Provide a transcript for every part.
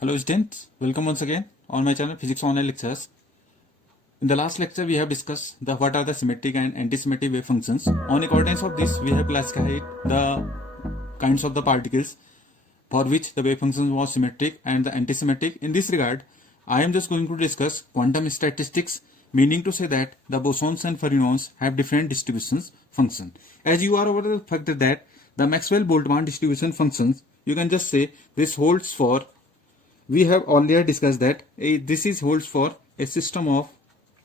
Hello students, welcome once again on my channel Physics Online Lectures. In the last lecture we have discussed what are the symmetric and antisymmetric wave functions. On accordance of this we have classified the kinds of the particles for which the wave function was symmetric and the antisymmetric. In this regard, I am just going to discuss quantum statistics, meaning to say that the bosons and fermions have different distributions function. As you are aware of the fact that the Maxwell-Boltzmann distribution functions, you can just say this holds for, we have earlier discussed that holds for a system of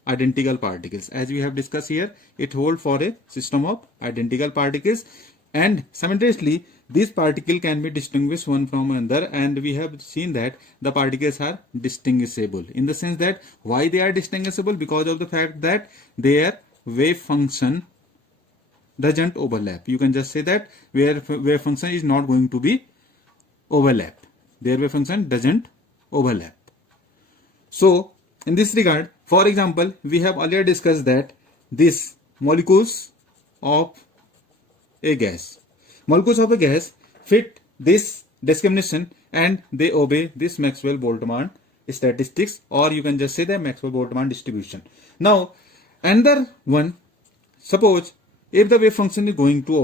identical particles. As we have discussed here, it holds for a system of identical particles, and simultaneously these particles can be distinguished one from another, and we have seen that the particles are distinguishable in the sense that why they are distinguishable, because of the fact that their wave function doesn't overlap. You can just say that where wave function is not going to be overlap. Their wave function doesn't overlap. So in this regard, for example, we have earlier discussed that these molecules of a gas fit this discrimination and they obey this Maxwell-Boltzmann statistics, or you can just say the Maxwell-Boltzmann distribution. Now another one, suppose if the wave function is going to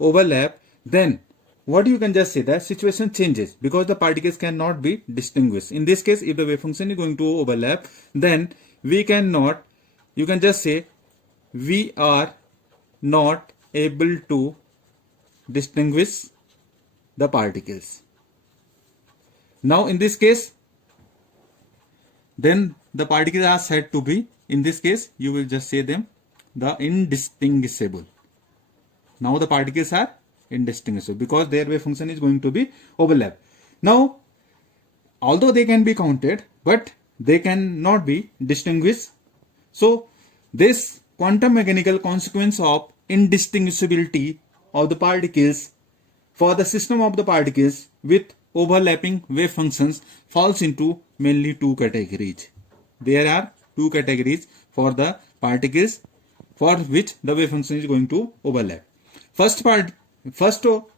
overlap, then what you can just say, the situation changes because the particles cannot be distinguished. In this case, if the wave function is going to overlap, then you can just say we are not able to distinguish the particles. Now in this case, then the particles are said to be, in this case you will just say them the indistinguishable. Now the particles are indistinguishable because their wave function is going to be overlap. Now although they can be counted, but they cannot be distinguished. So this quantum mechanical consequence of indistinguishability of the particles for the system of the particles with overlapping wave functions falls into mainly two categories. There are two categories for the particles for which the wave function is going to overlap. First,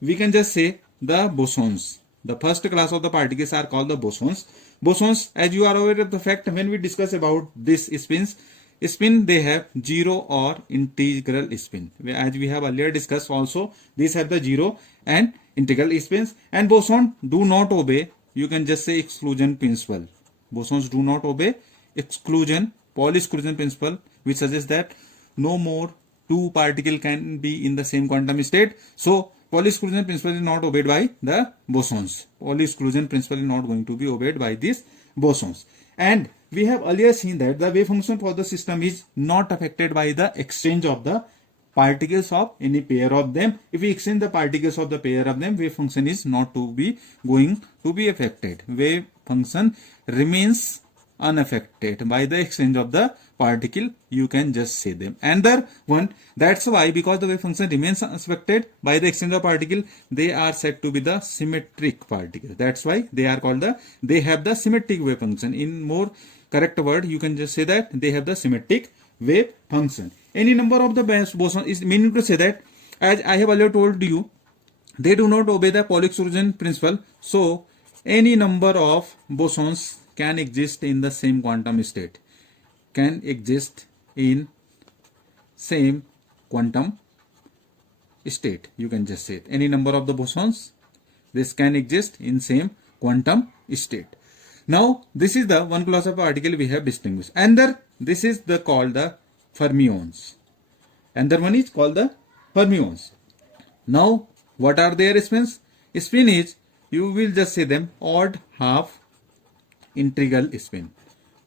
we can just say the bosons. The first class of the particles are called the bosons. Bosons, as you are aware of the fact, when we discuss about this spin they have zero or integral spin. As we have earlier discussed also, these have the zero and integral spins, and bosons do not obey, you can just say, exclusion principle. Bosons do not obey Pauli exclusion principle, which suggests that no more two particles can be in the same quantum state. So Pauli exclusion principle is not obeyed by the bosons. Pauli exclusion principle is not going to be obeyed by these bosons. And we have earlier seen that the wave function for the system is not affected by the exchange of the particles of any pair of them. If we exchange the particles of the pair of them, wave function is not going to be affected. Wave function remains unaffected by the exchange of the particle, you can just say them. And the one, that's why, because the wave function remains unaffected by the exchange of particle, they are said to be the symmetric particles. That's why they are called they have the symmetric wave function. In more correct word, you can just say that they have the symmetric wave function. Any number of the bosons is meaning to say that, as I have earlier told you, they do not obey the Pauli exclusion principle. So any number of bosons can exist in the same quantum state. Can exist in same quantum state. You can just say it. Any number of the bosons, this can exist in same quantum state. Now this is the one class of particle we have distinguished. And this is called the fermions. And the one is called the fermions. Now what are their spins? Spin is, you will just say them, odd half integral spin.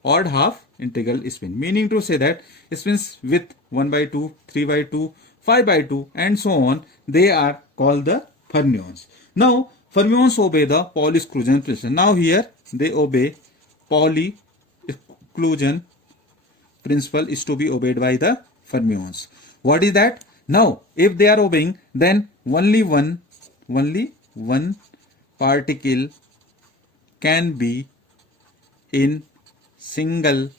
Odd half integral spin, meaning to say that spins with 1/2, 3/2, 5/2 and so on, they are called the fermions. Now fermions obey the Pauli exclusion principle. Now here they obey Pauli exclusion principle is to be obeyed by the fermions. What is that? Now if they are obeying, then only one particle can be in single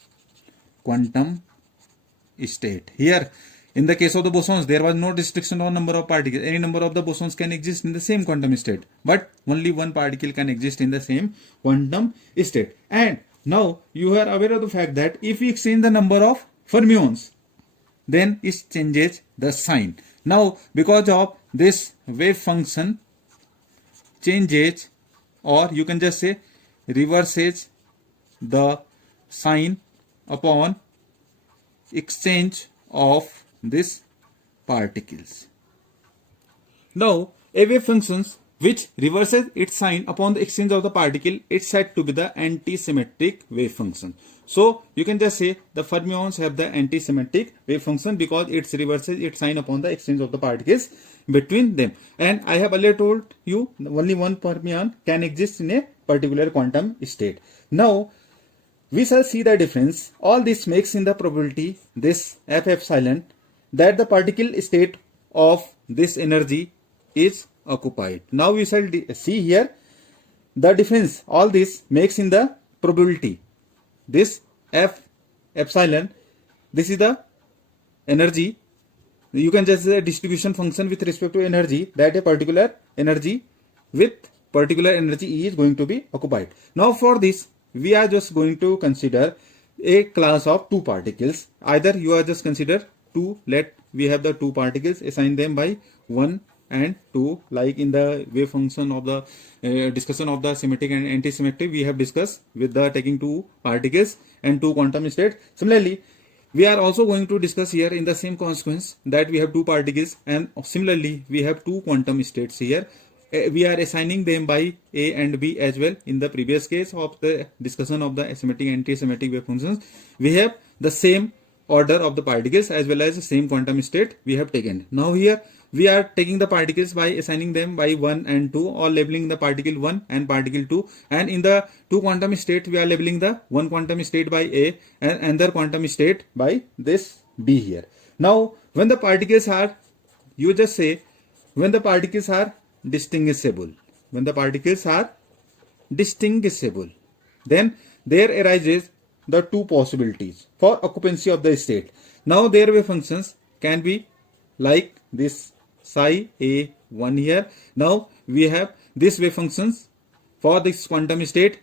quantum state. Here In the case of the bosons, there was no restriction on number of particles. Any number of the bosons can exist in the same quantum state, but only one particle can exist in the same quantum state. And now you are aware of the fact that if we exchange the number of fermions, then it changes the sign. Now, because of this wave function changes, or you can just say reverses the sign upon exchange of these particles. Now, a wave function which reverses its sign upon the exchange of the particle is said to be the anti-symmetric wave function. So, you can just say the fermions have the anti-symmetric wave function because it reverses its sign upon the exchange of the particles between them. And I have earlier told you only one fermion can exist in a particular quantum state. Now, we shall see the difference. All this makes in the probability this F epsilon that the particle state of this energy is occupied. Now we shall see here the difference. All this makes in the probability. This F epsilon, this is the energy. You can just say a distribution function with respect to energy, that a particular energy with particular energy E is going to be occupied. Now for this, we are just going to consider a class of two particles. Either you are just consider two, let we have the two particles, assign them by 1 and 2, like in the wave function of the discussion of the symmetric and anti-symmetric, we have discussed with the taking two particles and two quantum states. Similarly, we are also going to discuss here in the same consequence that we have two particles, and similarly we have two quantum states here. We are assigning them by A and B as well. In the previous case of the discussion of the symmetric and anti-symmetric wave functions, we have the same order of the particles as well as the same quantum state we have taken. Now here we are taking the particles by assigning them by 1 and 2, or labeling the particle 1 and particle 2, and in the two quantum state we are labeling the one quantum state by A and another quantum state by this B here. Now when the particles are, you just say when the particles are distinguishable, when the particles are distinguishable, then there arises the two possibilities for occupancy of the state. Now their wave functions can be like this psi A1 here. Now we have this wave functions for this quantum state.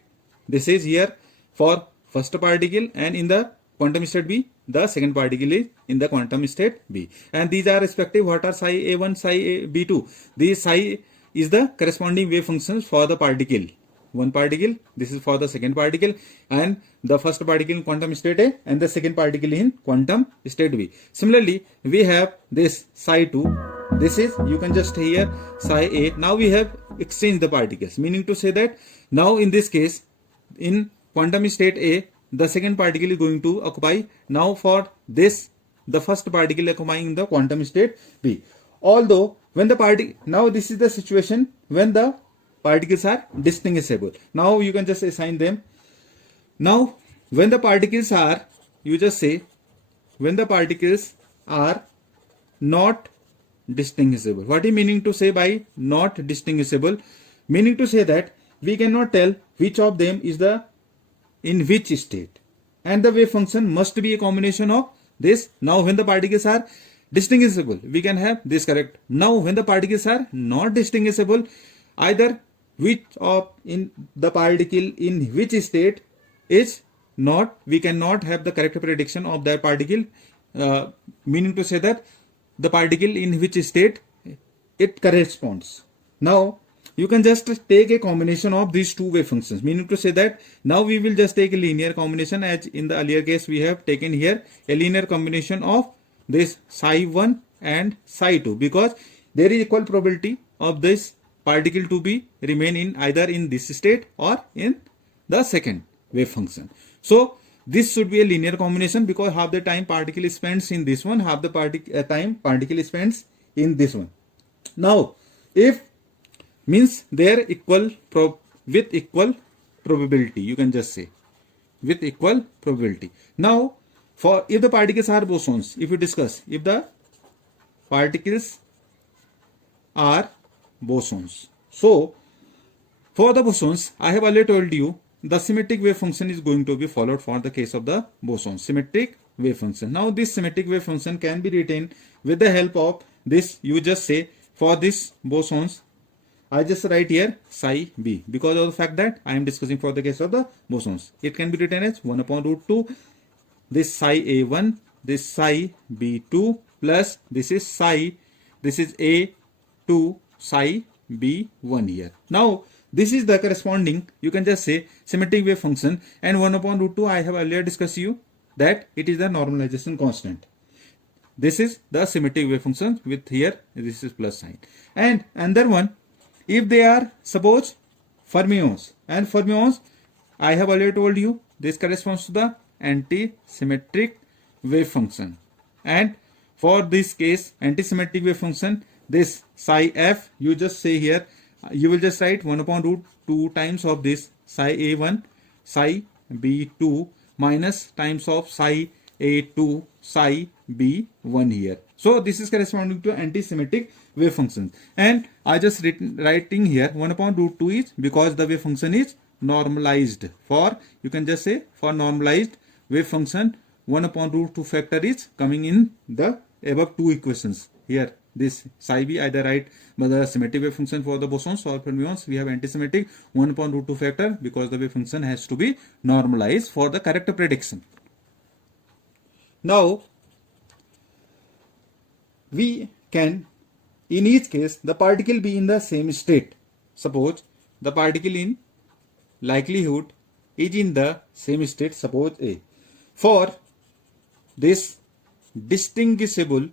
This is here for first particle, and in the quantum state B, the second particle is in the quantum state B. And these are respective what are psi A1, psi B2. These psi is the corresponding wave functions for the particle. One particle, this is for the second particle, and the first particle in quantum state A and the second particle in quantum state B. Similarly, we have this psi 2. This is, you can just hear psi A. Now we have exchanged the particles, meaning to say that now in this case, in quantum state A, the second particle is going to occupy. Now for this, the first particle occupying the quantum state B. Although when the particle, now this is the situation when the particles are distinguishable. Now you can just assign them. Now when the particles are, you just say when the particles are not distinguishable. What is meaning to say by not distinguishable? Meaning to say that we cannot tell which of them is the in which state, and the wave function must be a combination of this. Now when the particles are distinguishable, we can have this correct. Now when the particles are not distinguishable, either which of in the particle in which state is not, we cannot have the correct prediction of that particle, meaning to say that the particle in which state it corresponds. Now you can just take a combination of these two wave functions, meaning to say that now we will just take a linear combination, as in the earlier case we have taken here a linear combination of this psi 1 and psi 2, because there is equal probability of this particle to be remain in either in this state or in the second wave function. So this should be a linear combination, because half the time particle spends in this one, half the time particle spends in this one. Now if means they are equal with equal probability, you can just say with equal probability. Now for if the particles are bosons, if you discuss if the particles are bosons, so for the bosons I have already told you the symmetric wave function is going to be followed for the case of the bosons. Symmetric wave function. Now this symmetric wave function can be written with the help of this. You just say for this bosons, I just write here psi b because of the fact that I am discussing for the case of the bosons. It can be written as 1 upon root 2 this psi a1, this psi b2 plus this is psi, this is a2 psi b1 here. Now this is the corresponding, you can just say symmetric wave function, and 1 upon root 2 I have earlier discussed you that it is the normalization constant. This is the symmetric wave function with here this is plus sign. And another one, if they are suppose fermions, and fermions I have already told you this corresponds to the anti-symmetric wave function, and for this case anti-symmetric wave function, this psi f you just say here, you will just write 1 upon root 2 times of this psi a1 psi b2 minus times of psi a2 psi b1 here. So this is corresponding to anti-symmetric wave function, and I just writing here 1 upon root 2 is because the wave function is normalized. For you can just say for normalized wave function 1 upon root 2 factor is coming in the above two equations. Here this psi b either write by the symmetric wave function for the bosons or fermions, we have anti-symmetric 1 upon root 2 factor because the wave function has to be normalized for the correct prediction. Now we can in each case the particle be in the same state. Suppose the particle in likelihood is in the same state, suppose A. For this distinguishable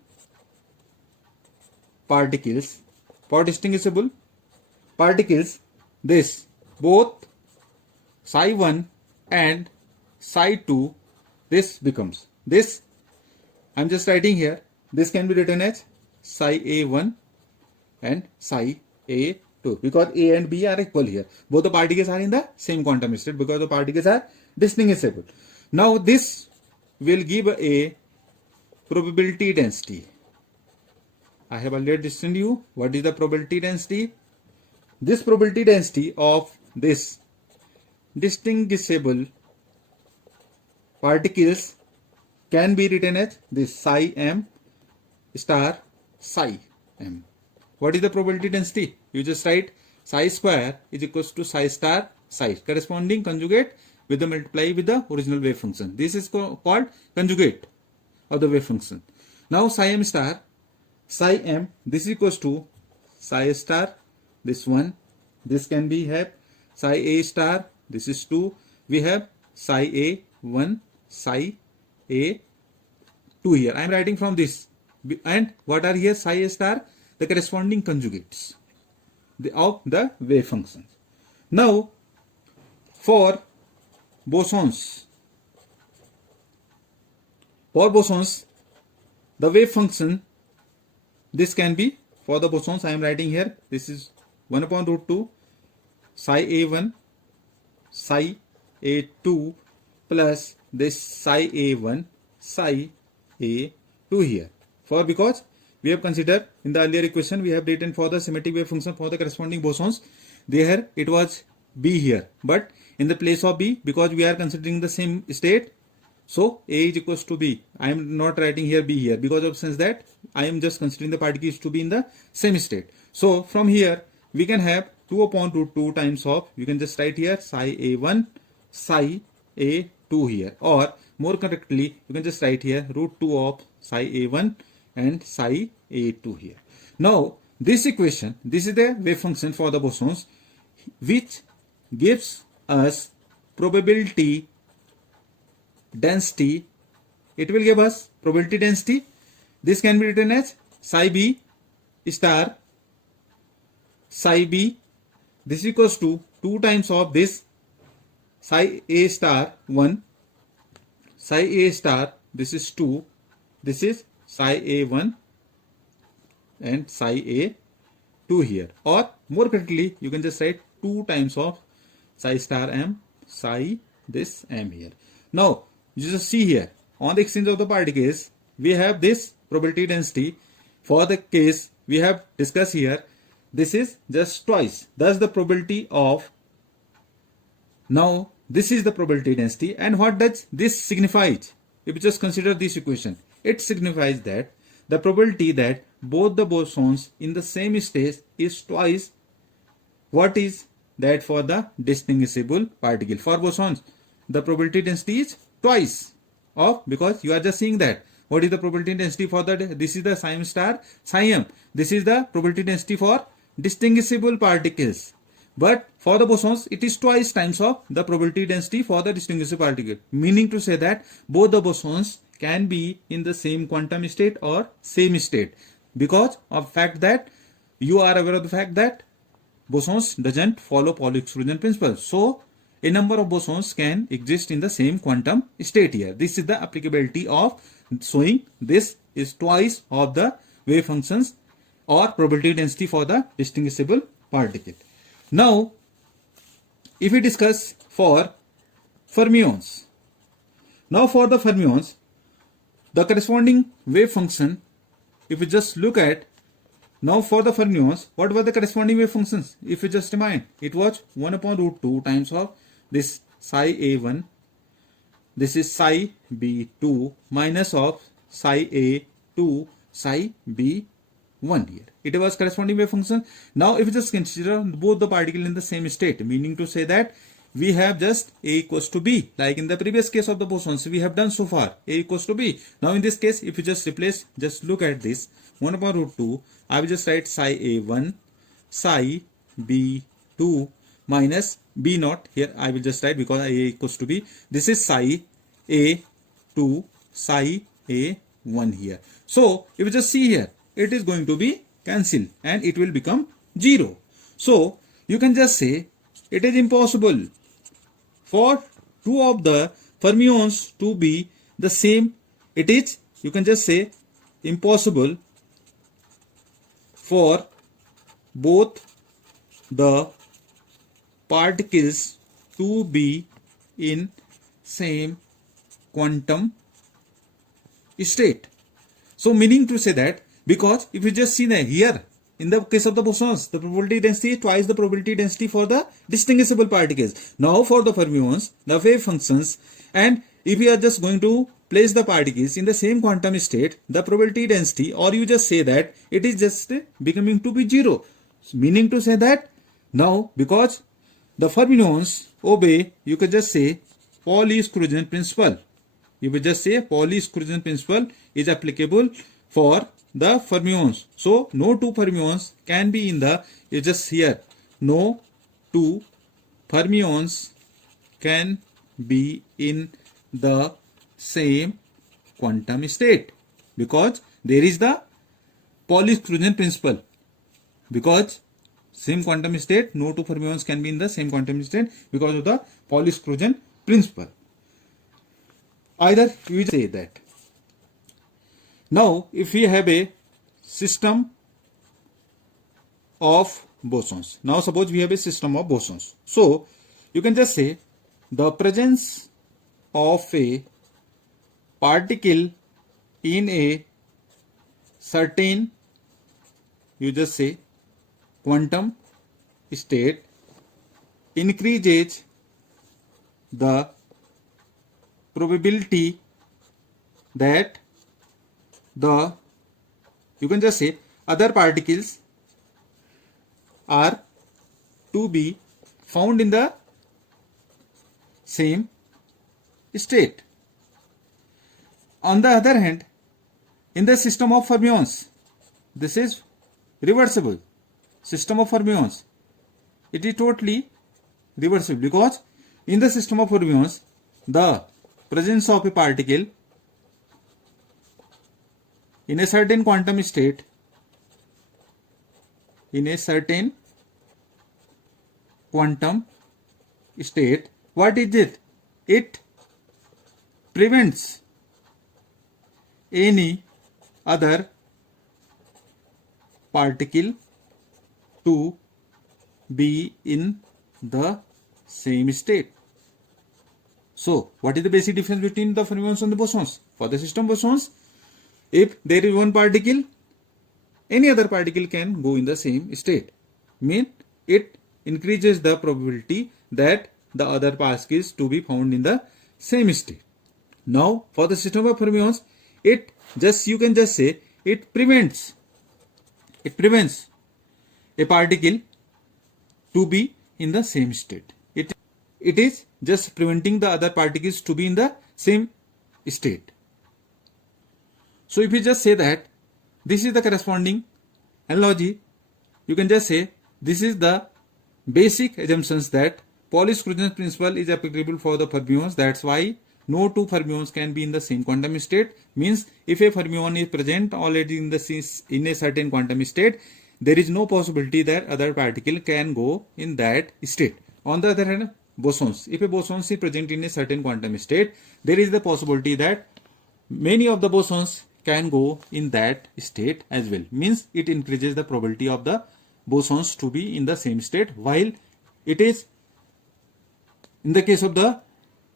particles, for distinguishable particles, this both psi 1 and psi 2, this becomes this, I am just writing here, this can be written as psi a1 and psi a2 because A and B are equal here. Both the particles are in the same quantum state because the particles are distinguishable. Now this will give a probability density. I have already discussed you what is the probability density. This probability density of this distinguishable particles can be written as this psi m star psi m. What is the probability density? You just write psi square is equals to psi star psi, corresponding conjugate with the multiply with the original wave function. This is called conjugate of the wave function. Now psi m star psi m, this is equals to psi star, this one, this can be have psi a star, this is 2, we have psi a 1 psi a 2 here. I am writing from this, and what are here psi a star, the corresponding conjugates of the wave function. Now for bosons, the wave function, this can be for the bosons I am writing here, this is 1 upon root 2 psi a1 psi a2 plus this psi a1 psi a2 here. For because we have considered in the earlier equation we have written for the symmetric wave function for the corresponding bosons, there it was B here, but in the place of B, because we are considering the same state, so A is equals to B. I am not writing here B here because of sense that I am just considering the particles to be in the same state. So from here we can have 2 upon root 2 times of, you can just write here psi a1 psi a2 here, or more correctly you can just write here root 2 of psi a1 and psi a2 here. Now this equation, this is the wave function for the bosons which gives us probability density. It will give us probability density. This can be written as psi b star psi b, this is equals to 2 times of this psi a star 1 psi a star, this is 2, this is psi a1 and psi a2 here, or more correctly you can just write 2 times of psi star m psi this m here. Now you just see here on the exchange of the particles we have this probability density. For the case we have discussed here, this is just twice, thus the probability of, now this is the probability density. And what does this signify? if you just consider this equation, it signifies that the probability that both the bosons in the same state is twice what is that for the distinguishable particle. For bosons, the probability density is twice of, because you are just seeing that. What is the probability density for that? This is the psi star, psi m. This is the probability density for distinguishable particles. But for the bosons, it is twice times of the probability density for the distinguishable particle. Meaning to say that both the bosons can be in the same quantum state or same state, because of fact that you are aware of the fact that bosons doesn't follow Pauli exclusion principle. So a number of bosons can exist in the same quantum state here. This is the applicability of showing this is twice of the wave functions or probability density for the distinguishable particle. Now, if we discuss for fermions. Now for the fermions, the corresponding wave function, if we just look at, now for the fermions, what were the corresponding wave functions? If you just remind, it was 1 upon root 2 times of this psi a1, this is psi b2 minus of psi a2 psi b1 here. It was corresponding wave function. Now if you just consider both the particle in the same state, meaning to say that we have just A equals to B, like in the previous case of the bosons we have done so far, A equals to B. Now in this case, if you just replace, just look at this, 1 upon root 2, I will just write psi a1 psi b2 minus b naught. Here I will just write, because A equals to B, this is psi a2 psi a1 here. So if you just see here, it is going to be cancelled and it will become 0. So you can just say it is impossible for two of the fermions to be the same. It is, you can just say, impossible for both the particles to be in same quantum state. So meaning to say that, because if you just see that here, in the case of the bosons, the probability density is twice the probability density for the distinguishable particles. Now for the fermions, the wave functions, and if we are just going to place the particles in the same quantum state, the probability density, or you just say that it is just becoming to be 0. Meaning to say that now, because the fermions obey, you can just say Pauli exclusion principle. You will just say Pauli exclusion principle is applicable for the fermions. So no two fermions can be in the, you just here, no two fermions can be in the same quantum state, because there is the Pauli exclusion principle. Because same quantum state, no two fermions can be in the same quantum state because of the Pauli exclusion principle. Either you say that. Now, if we have a system of bosons. Now, suppose we have a system of bosons. So, you can just say the presence of a particle in a certain, you just say, quantum state increases the probability that the, you can just say, other particles are to be found in the same state. On the other hand, in the system of fermions, this is reversible. System of fermions, it is totally reversible, because in the system of fermions, the presence of a particle in a certain quantum state, what is it? It prevents any other particle to be in the same state. So, what is the basic difference between the fermions and the bosons? For the system bosons, if there is one particle, any other particle can go in the same state. Mean it increases the probability that the other particles to be found in the same state. Now for the system of fermions, you can just say it prevents a particle to be in the same state. It is just preventing the other particles to be in the same state. So if you just say that this is the corresponding analogy, you can just say this is the basic assumptions that Pauli exclusion principle is applicable for the fermions. That's why no two fermions can be in the same quantum state. Means if a fermion is present already in a certain quantum state, there is no possibility that other particle can go in that state. On the other hand, bosons. If a boson is present in a certain quantum state, there is the possibility that many of the bosons can go in that state as well. Means it increases the probability of the bosons to be in the same state, while it is in the case of the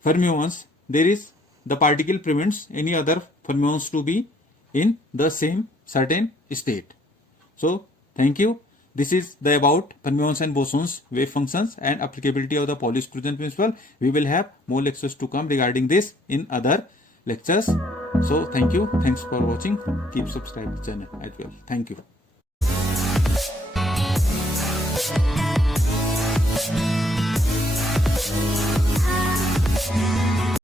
fermions, there is the particle prevents any other fermions to be in the same certain state. So thank you. This is the about fermions and bosons wave functions and applicability of the Pauli exclusion principle. We will have more lectures to come regarding this in other lectures. So thank you. Thanks for watching. Keep subscribing the channel as well. Thank you.